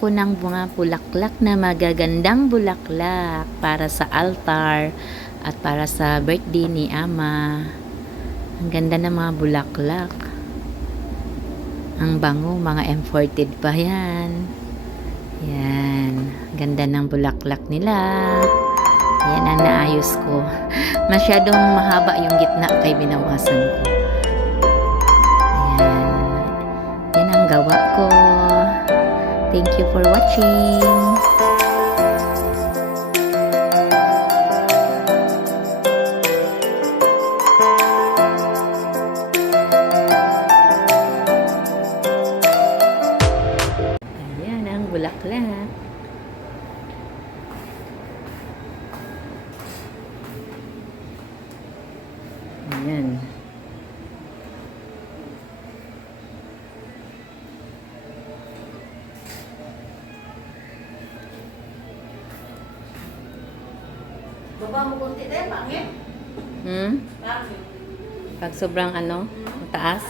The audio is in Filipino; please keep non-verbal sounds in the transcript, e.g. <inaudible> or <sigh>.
Ako ng mga bulaklak na magagandang bulaklak para sa altar at para sa birthday ni Ama. Ang ganda ng mga bulaklak. Ang bango, mga imported pa yan. Yan. Ganda ng bulaklak nila. Yan ang naayos ko. <laughs> Masyadong mahaba yung gitna kay binawasan ko. Thank you for watching. Bulaklak. Ayan. Baba mo konti tayo, pangit. Hmm? Pangit. Pag sobrang ano, mataas.